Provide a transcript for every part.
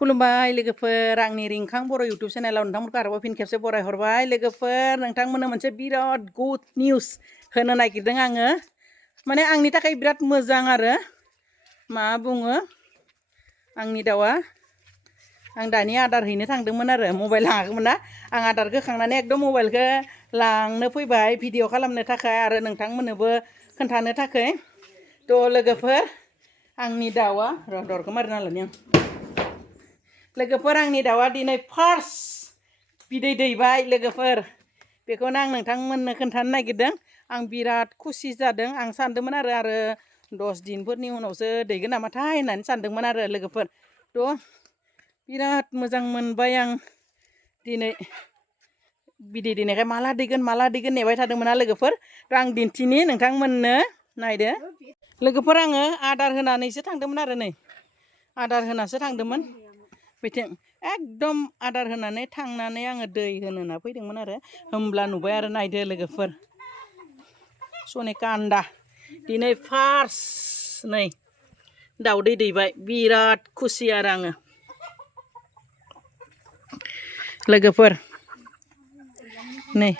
खुलुमबाय लोगोफोर आंनि रिंखां बर' इउटुब चेनेलाव नोंथांमोनखौ आरोबाव फिन खेबसे बरायहरबाय लोगोफोर नोंथांमोननो मोनसे बिराद गुड निउस होनो नागिरदों आङो माने आंनि थाखाय बिराद मोजां आरो मा बुङो आंनि दाउआ आं दानि आदार हैनो थांदोंमोन आरो मबाइल लाङाखैमोन ना आं आदारखौ होखांनानै एकदम मबाइलखौ लांनो फैबाय भिडिअ खालामनो थाखाय आरो नोंथांमोननोबो खोन्थानो थाखाय थ' लोगोफोर आंनि दाउआ र' दरखौ मारिना लानि आं लोगोफोर आंनि दाउआ दिनै फार्स्ट बिदै दैबाय लोगोफोर बेखौनो आं नोंथांमोननो खोन्थानो नागिरदों आं बिराद खुसि जादों आं सानदोंमोन आरो 10 दिनफोरनि उनावसो दैगोन नामाथाय होननानै सानदोंमोन आरो लोगोफोर थ' बिराद मोजां मोनबाय आं दिनै बिदै दैनायखाय माला दैगोन नेबाय थादोंमोन लोगोफोर थ' आं दिन्थिनि नोंथांमोननो नायदो लोगोफोर आङो आदार होनानैसो थांदोंमोन आरो नै आदार होनासो थांदोंमोन बिथिं एकदम आदार होनानै थांनानै आङो दै होनो होना फैदोंमोन आरो होमब्ला नुबाय आरो नायदो लोगोफोर सनिका आन्दा दिनै फार्स्ट नै दाउदै दैबाय बिराद खुसि आरो आङो लोगोफोर नै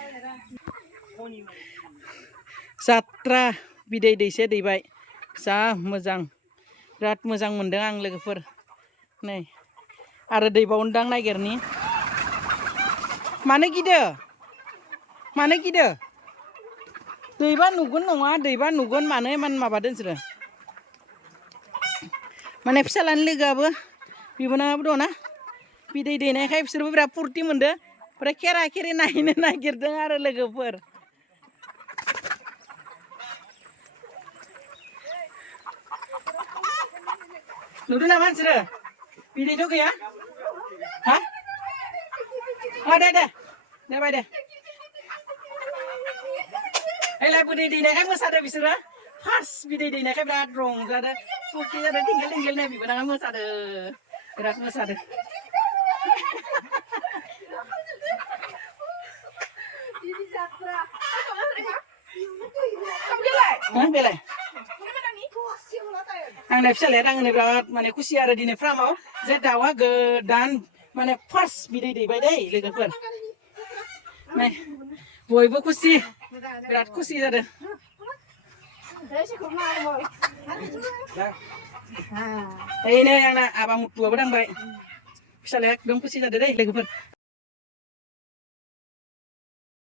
जात्रा बिदै दैसे दैबाय जा मोजां बिराद मोजां मोनदों आं लोगोफोर नै आरो दैबावनोदां नागिरनि मानो गिदो दैबा नुगोन नङा दैबा नुगोन मानो इमान माबादो नोंसोरो माने फिसालानि लोगोआबो बिबोनाङाबो दङ ना बिदै दैनायखाय बिसोरबो बिराद फुरथि मोनदो ओमफ्राय खेरा खेरि नायनो नागिरदों आरो लोगोफोर नुदों नामा नोंसोरो बिदैथ' गैया हा दे बाय दे एलाय बिदै दैनायखाय मोसादों बिसोरो फार्स्ट बिदै दैनायखाय बिराद रंजादों फुरथि जादों दिंगेल दिंगेल नै बिबोनाङा मोसादों बिराद मोसादों बेलाय आंना फिसालाया आंनो बिराद माने खुसि आरो दिनै फार्माव जे दाउआ गोदान माने फार्स्ट बिदै दैबाय दै लोगोफोर नै बयबो खुसि बिराद खुसि जादों नै आंना आबा मुथुआबो दांबाय फिसालाया एकदम खुसि जादों दै लोगोफोर